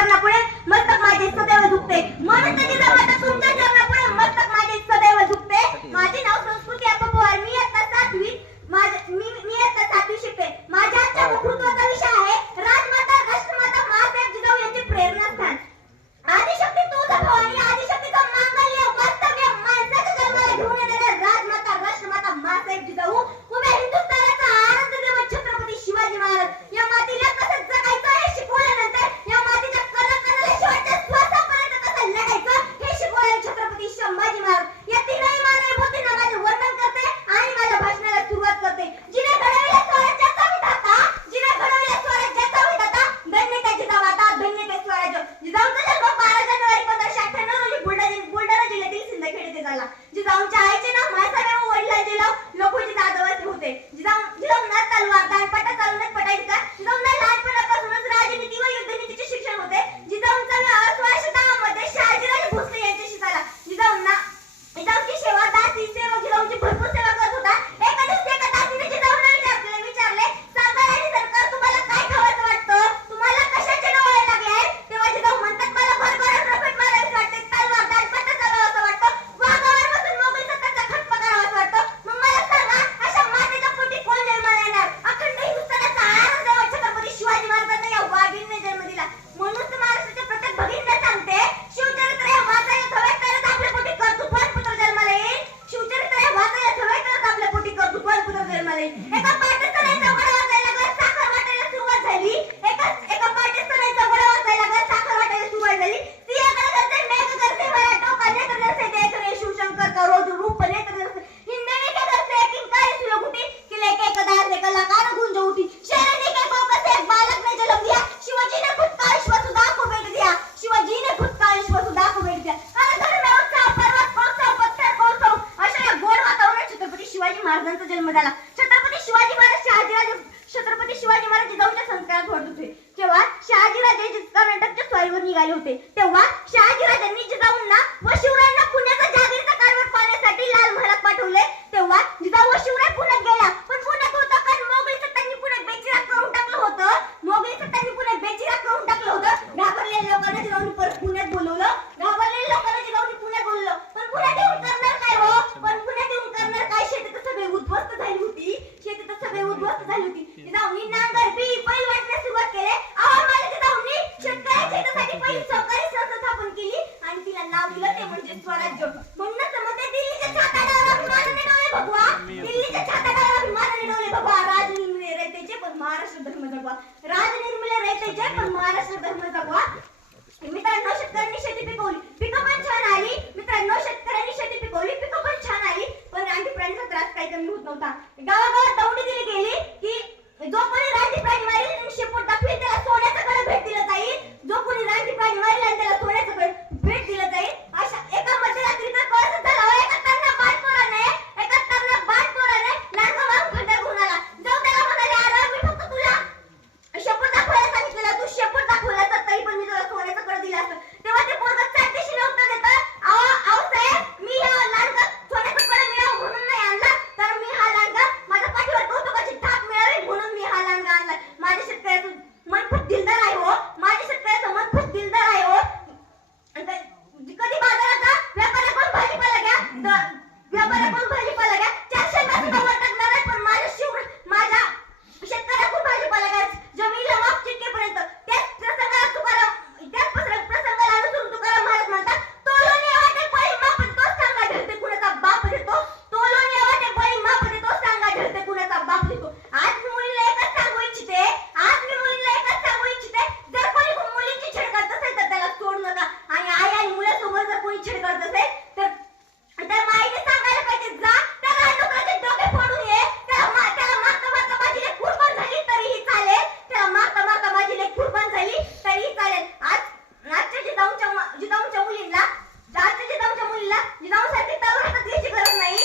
चरणापुढे मस्तक माझे सदैव झुकते. म्हणून तर जिजाऊ आता तुमच्या चरणापुढे मस्तक माझे सदैव झुकते. माझे नाव संस्कृती अप्पा पवार. मी आता 7वी शिकते. माझ्या आजच्या वक्तृत्वाचा विषय आहे राजमाता राष्ट्रमाता महासाहेब जिजाऊ यांचे प्रेरणास्थान. आदिशक्ती तुळजाभवानी, आदिशक्तीचं मांगल्य वास्तव्य माणसाच्या जन्माला घेऊन येणाऱ्या राजमाता राष्ट्रमाता महासाहेब जिजाऊ उभ्या हिंदुस्थानाचा आनंद देवत छत्रपती शिवाजी महाराज या मातीला कसं जगायचं हे शिकवल्यानंतर या मातीच्या कणाकणाला शेवटच्या श्वासापर्यंत कसं लढायचं हे शिकवले छत्रपती संभाजी महाराज. या तीनही मानवभूतींना माझे वर्णन करते आणि माझ्या भाषणाला सुरुवात करते. जिने घडविले स्वराज्याचा विधाता, जिने घडविले स्वराज्याचा विधाता, धन्य त्या जिजाऊ आता, धन्य ते स्वराज्य. जिजाऊचा जन्म 12 जानेवारी 1598 रोजी बुलढाणा जिल्ह्यातील सिंदखेड येथे झाला. जिजाऊंच्या आईचे नाव मासाहेब व वडिलांचे नाव लखुजी जाधव असे होते. जिजाऊंना तलवार दांडपट्टा चालवण्यात पटायचा. जिजाऊंना लहानपणापासूनच राजनीती व युद्धनीतीचे शिक्षण होते. जिजाऊंचा विवाह 1610 मध्ये शहाजीराजे भोसले यांच्याशी झाला. जिजाऊंची सेवा दासी सेवक जिजाऊंची भरपूर सेवा करत होता. एका दिवशी एका दासीने जिजाऊंना विचारले, साताराजी सरकार तुम्हाला काय खावंसं वाटतं? तुम्हाला कशाचे डोळे लागले आहेत? तेव्हा जिजाऊ म्हणतात, मला भरभरून रफेट मारावीच वाटते, तलवार दांडपट्टा चालवावं वाटतं, वाघावर बसून मोगली सत्ताचा खटपा करावाच वाटतं. मग मला सांगा, अशा मातेच्या पोटी कोण जन्माला येणार? अखंड हिंदुस्थानाचा आनंद देवत छत्रपती शिवाजी महाराजांना या वाघीणीने जन्म दिला. म्हणून महाराष्ट्राच्या प्रत्येक भगिनीला सांगते, शिवचरित्र हे वाचायला हवे तरच आपल्या पोटी कर्तृत्ववान पुत्र जन्माला येईल. शिवचरित्र हे वाचायला हवे तरच आपल्या पोटी कर्तृत्ववान पुत्र जन्माला येईल. एका पाकिस्तानाचा घोडा वाचायला लागला, साखर वाटायला सुरुवात झाली. एका पाकिस्तानाचा घोडा वाचायला लागला, साखर वाटायला सुरुवात झाली. सिंहाकडे करते, मेघ करते, मला टोका नेत्र नसते, देख शिवशंकर का रोज रूप नेत्र नसते. हिंदवी के करते, किंकारी सुलगुटी, किले के कदार से कलाकार गुंज उठी. शहरनी के कोक से एक बालक ने जन्म दिया. शिवाजी ने खुद का विश्वसुधा को बेच दिया. शिवाजी ने खुद का विश्वसुधा को बेच दिया. रणधर में उत्साह, पर्वत कोसव, पत्थर कोसव, अशा या गोड वातावरणात छत्रपती शिवाजी महाराजांचा जन्म झाला. छत्रपती शिवाजी महाराज जिजाऊंच्या संस्कारात वाढत होते. तेव्हा शहाजीराजे कर्नाटकच्या स्वारीवर निघाले होते. तेव्हा शहाजीराजांनी जिजाऊंना व शिवरायांना पुण्याचा जहागीरचा कारभार पाहण्यासाठी लाल महालात पाठवले. तेव्हा जिजाऊ व शिवराय पुण्यात गेला. पण पुण्यात होतं कारण मोगली सत्तांनी पुण्यात बेचिराग करून टाकलं होतं. घाबरलेल्या लोकांना जिजाऊंनी परत पुण्यात बोलवलं. पण पुण्यात येऊन करणार काय हो? शेती तर सगळी उद्ध्वस्त झाली होती. जिजाऊंनी नांगर बी बैल वाटण्यास सुरुवात केली. माझ्या जिजाऊंनी शेतकऱ्यांच्या हितासाठी पहिली सहकारी संस्था स्थापन केली आणि तिला नाव दिलं ते म्हणजे स्वराज्य. म्हणूनच म्हणते दिल्लीच्या छाताडावर अभिमानाने डोळे भगवा, दिल्लीच्या छाताडावर अभिमानाने डोळे भगवा. राजनिर्मिळे रयतेचे पण महाराष्ट्र धर्म जगवा. राजनिर्मिळे रयतेचे पण महाराष्ट्र धर्म जगवा. मित्रांनो, शेतकऱ्यांनी शेती पिकवली, पिकं पण छान आली. पिकं पण छान आली. पण रानटी प्राण्यांचा त्रास काही कमी होत नव्हता. गावागावात दौंडी दिली गेली की जो कोणी रानटी प्राणी मारेल आणि शेपूट दाखवेल त्याला सोन्याचं कड भेट दिलं जाईल. जो कोणी रानटी प्राणी मारेल आणि त्याला सोन्याचं कड भेट दिलं जाईल. अशा एका मध्यरात्रीचा कळस झाला. एका तरुण बाळपोराने लांडगा मारून खंडर घेऊन आला. जाऊ त्याला म्हणाले, अरे मी फक्त तुला शेपूट दाखवायला सांगितलेलं, तू शेपूट दाखवला तर तरी पण मी तुला सोन्याचं कड दिलं असतं. तेव्हा ते पोरगं चाटदेशीने उत्तर देतं, आहो साहेब, मी हा लांडगा सोन्याचं कड मिळावं म्हणून नाही आणला, तर मी हा लांडगा माझ्या पाठीवर कौतुकाची थाप मिळावी म्हणून मी हा लांडगा आणला. माझ्या शेतकऱ्याचं मन खूप दिलदार आहे हो. कधी बाजारात जा, व्यापाऱ्याकडून भाजीपाला घ्या, 400 वर टाकणार आहे, पण माझ्या शेतकऱ्याकडून भाजीपाला घ्या जमिनीला माप चिटकेपर्यंत. त्याच प्रसंगाला अनुसरून तुकाराम महाराज म्हणतात, तोलोने वाटे बळी माप देतो, सांगा ढळते कुणाचा बाप देतो. तोलोने वाटे बळी माप देतो, सांगा ढळते कुणाचा बाप देतो. आज मी मुलीला एकच सांगू इच्छिते, जर कोणी मुलींची छेड करत असेल तर त्याला सोडू नका. आणि आई आणि मुलासोबत जर कोणी छेड करत असेल तर माईने सांगायला पाहिजे, जा त्याला डोक्याचे डोके फोडून ये. त्याला मारता माझी लेक कुर्बान झाली तरीही चालेल. आजच्या जिजाऊंच्या मुलीला जिजाऊंसारखी तलवार हातात घ्यायची गरज नाही.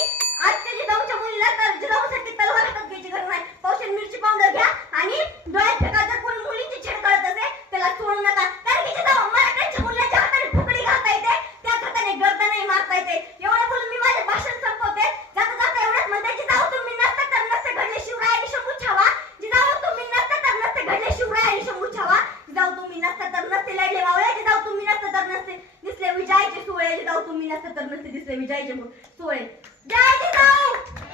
तलवार हातात घ्यायची गरज नाही. पावशेर मिरची पावडर घ्या आणि डोळ्यात फेका. जर कोणी मुलींची छेड करत असेल त्याला सोडू नका. कारण की जिजाऊ मराठ्यांच्या मुलाच्या हाताने फुकडी घालता येते, त्याच हाताने गर्दनही मारता येते. एवढं बोलून मी माझे भाषण संपवते. जाता एवढंच म्हणते, जिजाऊ तुम्ही नसता तर नसते घडले शिवराय आणि शंभू छावा. जिजाऊ तुम्ही नसता तर नसते घडले शिवराय आणि शंभू छावा. जिजाऊ तुम्ही नसता तर नसते लढले जय जिजाऊ तुम्ही नसतं तर नसते दिसले मी जय जय सोळे जय जिजाऊ